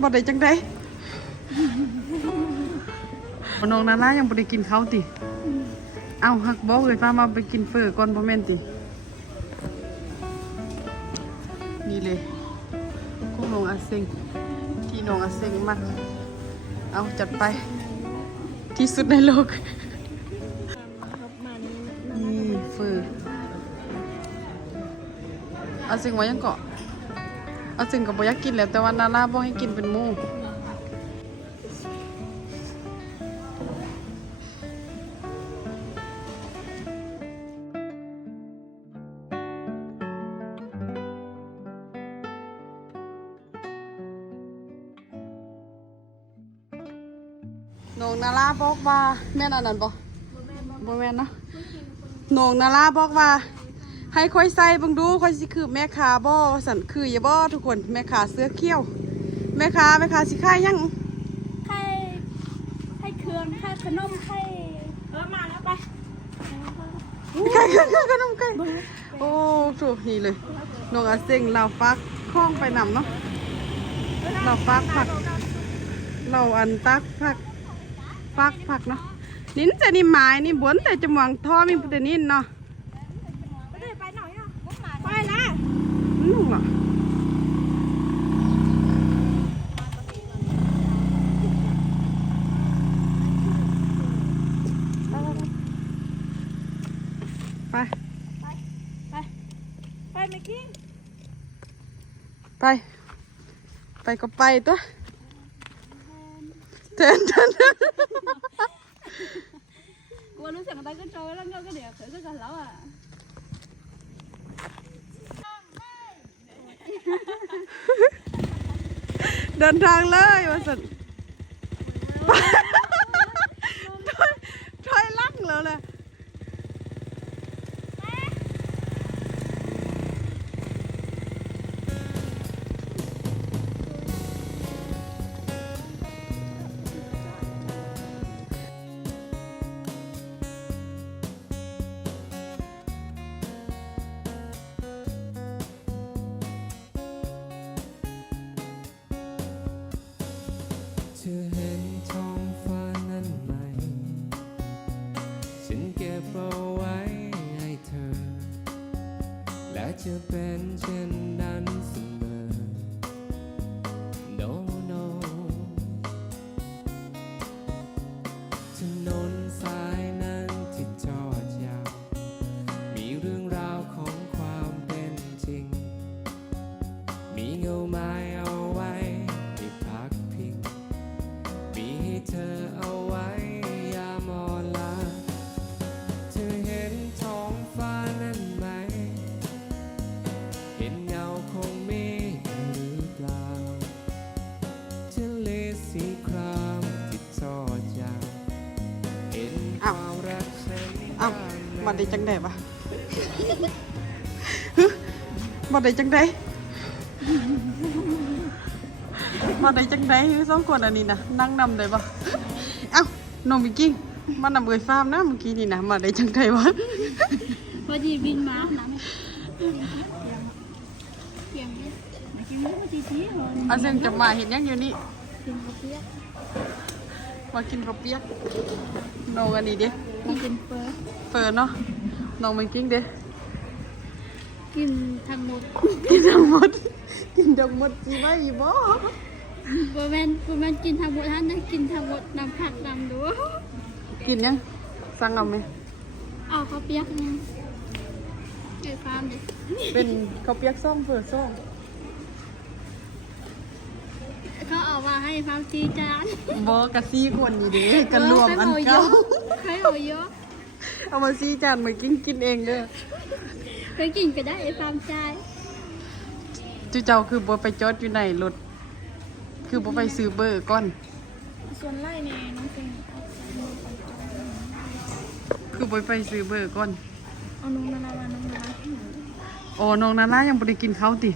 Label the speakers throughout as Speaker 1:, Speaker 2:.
Speaker 1: บ่ได้จังไดน้องนานายังบ่ได้กินข้าวติเอาหักบ่เอ้ยพามาไปกินเฟอก่อนบ่แม่นติ นี่เลยกุ้งนองอาเซงที่น้องอาเซงมักเอาจัดไป ที่สุดในโลกนี่เฟออาเซงไว้ยังเกาะ เอาเซงก็บ่อยากกินแล้วแต่ว่านานาบ่ให้กินเป็นหมูนงนาราบอกว่าแม่นอันนั้นบ่บ่แม่นเนาะนงนาราบอกว่า ให้ค่อยใส่เบิ่งดูค่อยสิคือแม่ค้าบ่ว่าซั่นคืออย่าบ่ทุกคนแม่ค้าเสื้อเขียว แม่ค้าแม่ค้าสิขายหยัง
Speaker 2: ไข่ไข่เครื่องไข่ขนมไข่เออมาแล้วไป
Speaker 1: ขายขนมไก่โอ้ถูกนี่เลยน้องอาเซงเราฟักข้องไปนำเนาะเราฟักผัก เราอันตักผักฟักผักเนาะนินจะนี่ไม้นี่บวนแต่จมวงท่อมีแต่นินเนาะ
Speaker 2: ไปเลยไปหน่อยอะไปละ
Speaker 1: นุ่งเหรอไป
Speaker 2: ไปไปเมื่อกี้
Speaker 1: ไปไปก็ไปตัวเทนเทน
Speaker 2: กูรู้สึกอะไรก็โจแล้ว เดิน
Speaker 1: ทางเลยวันสันไปถอยถอยลักแล้วเลย
Speaker 3: จะเป็นเช่น
Speaker 1: ได้จังไดปะฮึมาได้จังไดมาได้จังไดสองคนอันนี้นะนั่งนำได้ปะเอ้าน้องวิกกิ้งมานำเอ่ยฟาร์มนะเมื่อกี้นี่นะมาได้จังไดวะ
Speaker 2: พอดีบินมานะเตียงเนี่ยเมื่อกี้ไม่พอดีที่เหรอ
Speaker 1: อาเซงจะมาเห็นยังอยู่นี่
Speaker 2: กินกาแฟ
Speaker 1: มากินข้าวเปียกน้องอันนี้เด้
Speaker 2: มากินเฟอร์
Speaker 1: เฟิร์นเนาะน้องวิกกิ้งเด้
Speaker 2: กินทั้งหมด
Speaker 1: กินทั้งหมด กินทั้งหมดจีว่าอีบ่
Speaker 2: บ่แม่นบ่แม่นกินทั้งหมดท่านนะกินทั้งหมดน้ำผักน้ำดู
Speaker 1: กินยังสั่งเอาไหม
Speaker 2: เอาข้าวเปียกนึงเอ้ยฟาร์มดิ
Speaker 1: เป็นข้าวเปียกซ่องเฟิร์ซ่อง
Speaker 2: เขาเอามาให้ฟาร์มจีจาน
Speaker 1: บ่กะซี่คนนี่เด้กันรวมอันเก่า
Speaker 2: ใครเอาเยอะ
Speaker 1: เอามาซี่จานมากินกินเองเด้อ
Speaker 2: ไปกินก็ได้ไอ้ฟาร์มใจาย
Speaker 1: จุเจ้าคือบ่ไปจอดอยู่ในรถคือบ่ไปซื้อเบอร์ก่อน
Speaker 2: ส่วนไล่เนี่ยน้องเฟง
Speaker 1: คือบ่ไปซื้อเบอร์ก่อน
Speaker 2: เอานุ่งนานามานุ่งนานา
Speaker 1: โอ้น้องนานายังบ่ได้กินข้าวติ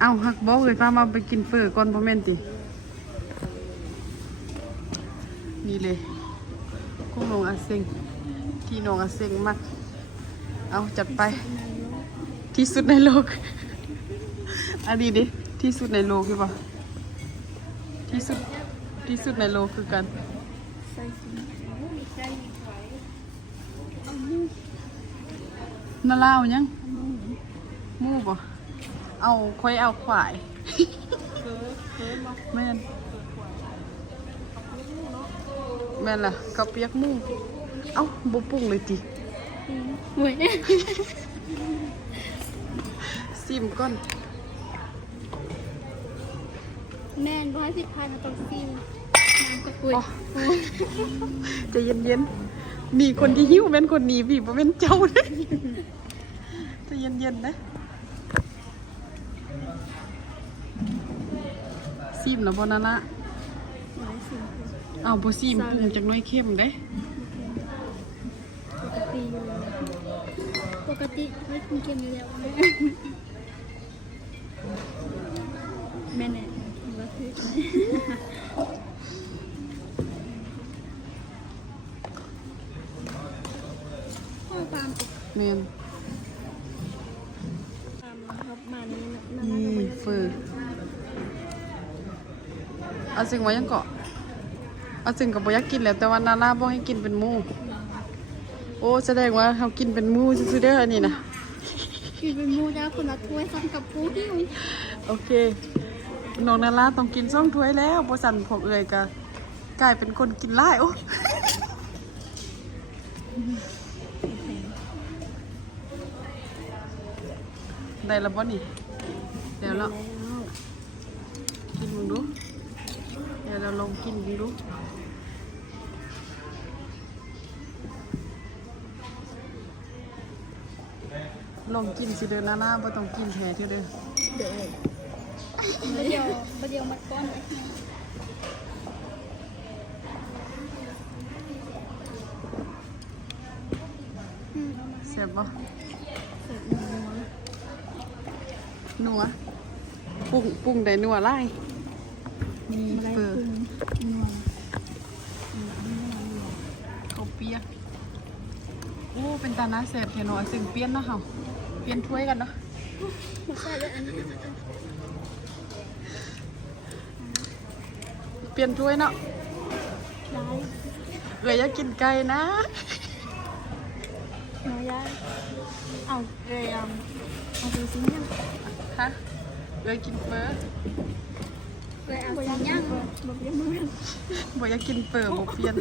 Speaker 1: เอาหักบ่เอ้ยพามาไปกินเฟอก่อนบ่แม่นติ นี่เลยกุ้งนองอาเซงที่นองอาเซงมักเอาจัดไป ที่สุดในโลก อันนี้ดิ ที่สุดในโลกคือปะที่สุด ที่สุดในโลกคือกัน
Speaker 2: ใส่สีมีใจมีไฟเอาหมู
Speaker 1: นาลาวยัง มูปะ เอาค่อยเอาขวายแม่นแม่นล่ะก็เปียกหมูเอ้าบ่ปรุงเลยติ
Speaker 2: หวย
Speaker 1: ซิมก่อน
Speaker 2: แม่นร้อยสิบพันต้องซิมน้ำกระปุย
Speaker 1: อ๋อ ใจะเย็นๆมีคนที่หิ้วแม่นคนนี้พี่บ่แม่นเจ้าเด้ใจะเย็นๆนะ ซิมแล้วบ่นั่นละ
Speaker 2: ร้อยสิบ
Speaker 1: เอาบซิมปรุงจักน้อยเข้มเด้
Speaker 2: ปกติปกติไม่กินเค็มอยู่แล้วแม่แน่ว่าคือข้าวปาล์ม
Speaker 1: แม่น
Speaker 2: ปาล์มครับมานี่นะ
Speaker 1: นี่เฟอร์ เอาซึ่งไว้ยังเกาะเอาซึ่งก็บ่อยากกินแล้วแต่ว่านาราบ่ให้กินเป็นหมูโอ้แสดงว่าเขากินเป็นหมูซื่อๆเด้ออันนี้นะ
Speaker 2: กินเป็นหมูแล้วคนละถ้วยซ้ำกับผู้หิว
Speaker 1: โอเคน้องนาราต้องกินส้มถ้วยแล้วบ่สั่นพวกเอ่ยก็กลายเป็นคนกินหลายโอ้ได้แล้วบ่นี่เดี๋ยวเรากินมึงดู เดี๋ยวเราลอง กินมึงดูลองกินสิเดินหน้าหน้าบ่ต้องกินแท้เธอเด้อ
Speaker 2: เดี๋ยวเดี๋ยวเดี๋ยวมัดก้อนไว้ให้อืมเอามา
Speaker 1: แซ่บบ่
Speaker 2: เสิร์ฟหมู
Speaker 1: นัวปรุงปรุงได้นัวหลายนี่
Speaker 2: อะไร
Speaker 1: เฟอ
Speaker 2: ปรุ
Speaker 1: ร์
Speaker 2: งนัว
Speaker 1: ข้าวเปียกโอ้เป็นตาหน้าแซ่บแท้เนาะซึ่งเปลี่ยนเนาะเฮาเปลี่ยนถ้วยกันเนาะ
Speaker 2: มาใส่เลยอันนี้
Speaker 1: เปลี่ยนถ้วยเนาะเอ้ยอยากกินไก่นะห
Speaker 2: น้อยายเอาเรียมเอาดูสิเนี่ย
Speaker 1: ฮะเอ้ยกินเฟอร์
Speaker 2: เลยเอาสิย่างบอกยังมือ
Speaker 1: บ่อยากกินเฟอร์บ่เปลี่ยน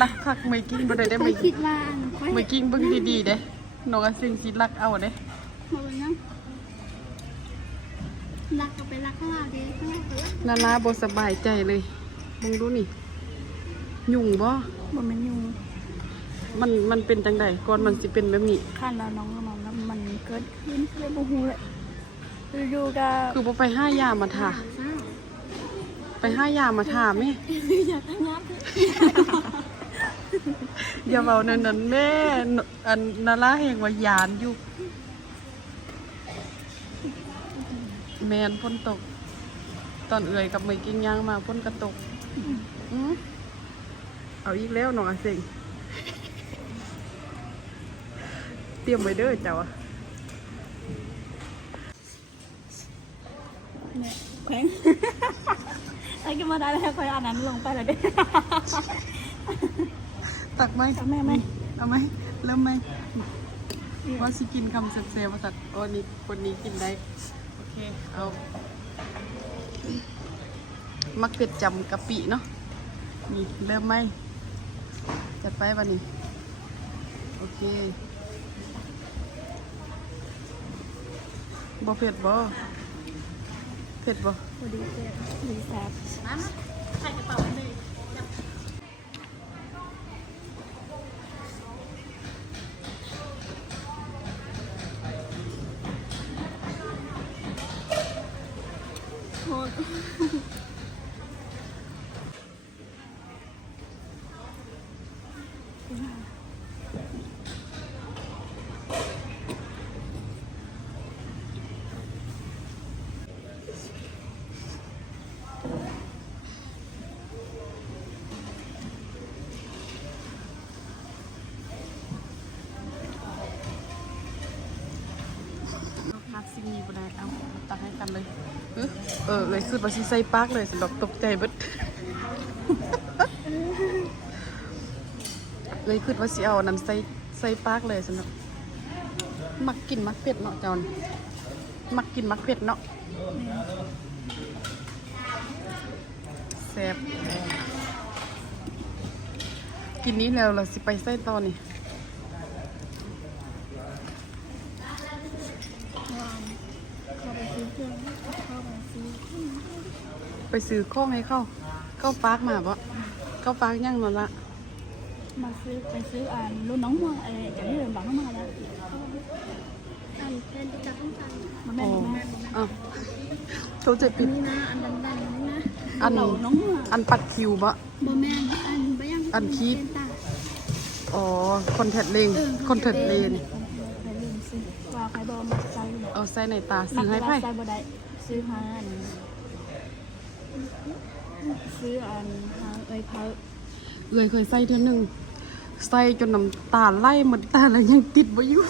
Speaker 1: ลักคักไม่กินบ่ได้ได้
Speaker 2: ค่อ
Speaker 1: ไม่
Speaker 2: ยคิดว่าอันค่อย
Speaker 1: ไม่กินเบิ่งดีๆเด้น้องอาซึ่งสิลักเอาเด้
Speaker 2: มาเป็นยังรักก็ไปรักข้างล่างดีข้างล่างก็รัก
Speaker 1: นานาบ่สบายใจเลยมึงดูนี่ ยุ่งบ่
Speaker 2: บ่แมันอยู่
Speaker 1: มันมันเป็นจังไดก่อนมันสิเป็นแบบนี้
Speaker 2: ขั้นแล้วน้องน้องแล้วมันเกิดขึ้นเลยบ่ฮู้เลย อยู่ๆก็
Speaker 1: คือบ่ไปห้ายามาทาไปห้ายามาทาแม่
Speaker 2: อยากทำงาน
Speaker 1: อย่าเว้านั่นนั่นแม่นอันนาราแห่งว่ายานอยู่ แม่นฝนตก ตอนเอื่อยกับไม่กินยางมาฝนก็ตกอือเอาอีกแล้วน้องอาเซงเตรียมไว้เด้อเจ้าอะ
Speaker 2: เนี่ยแขวงไอ้ก็มาได้แล้วค่อยเอันนั้นลงไปแล้วเด้
Speaker 1: ตักไหม
Speaker 2: เอาแม่ไหม
Speaker 1: เอาไหมเริ่มไหมว่าสิกินคำเซฟๆมาตักโอ้นี่คนนี้กินได้ โอเค เอามักเป็ดจำกะปิเนาะนี่เริ่มไหมจัดไปวันนี้ โอเคบ่เผ็ดบ่เผ็ดบ่
Speaker 2: พอดีเจ็บดีแซ่บโเอ
Speaker 1: อเลยคือว่าสิใส่ปากเลยสำหรับตกใจเบิดเลยคือว่าสิเอาน้ำใส่ใส่ปากเลยสำหรับ มักกินมักเผ็ดเนาะจอนมักกินมักเผ็ดเนาะแซ่บกินนี้แล้วเราสิไปใส่ตอนนี่
Speaker 2: เข้าไปซื้อเครื่องเข้าไปซื้อ
Speaker 1: ไปซื้อข้องให้เข้า เข้าปากมาปะเข้าปากยังนอนละ
Speaker 2: มาซื้อไปซื้ออ่านรุ่นน้องมัวอะไรจากที่เดินบังเข้ามาแล้ว
Speaker 4: อันเป็นจากต้องการ
Speaker 2: มัน
Speaker 1: อ๋
Speaker 2: แม่
Speaker 1: อน
Speaker 2: แม่
Speaker 1: อ้าวเขาจะปิด
Speaker 4: นี่นะอันดังๆนี่นะ
Speaker 1: อัน
Speaker 2: เราน้องมัว
Speaker 1: อันปัดคิวปะ
Speaker 4: บอแมนอันบยัง
Speaker 1: อันคีบ
Speaker 4: เป็นตา
Speaker 1: อ๋อคอนแทคเลนคอนแทคเลน
Speaker 2: ไปเล่นซื้อว่าใครบอกมาใส่
Speaker 1: เอาใส่ในตาซื้อให้ไพ่
Speaker 2: ใส่บ่ได้ซื้อหาอัน ซื้ออันหาเอ้ยเพา
Speaker 1: เอื่อยเคยใส่เท่านึงใส่จนน้ำตาไหลหมดตาแล้วยังติดบ่อยู่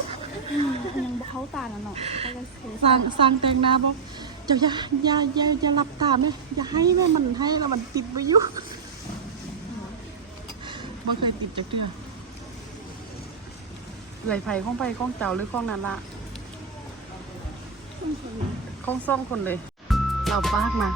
Speaker 2: ยังบ่เข้าตาน่ะเนาะเขาก็ซื้อ
Speaker 1: สร้างสร้างแต่งหน้าบอกเจ้าอย่าอย่าอย่าอย่ารับตาแม่อย่าให้แม่มันให้แล้วมันติดบ่อยู่บ่เคยติดจักเทื่อเอื่อยไผข้องไปข้องเจ้าหรือข้องนั่นละข้องซ่องคนเลย เราปากมา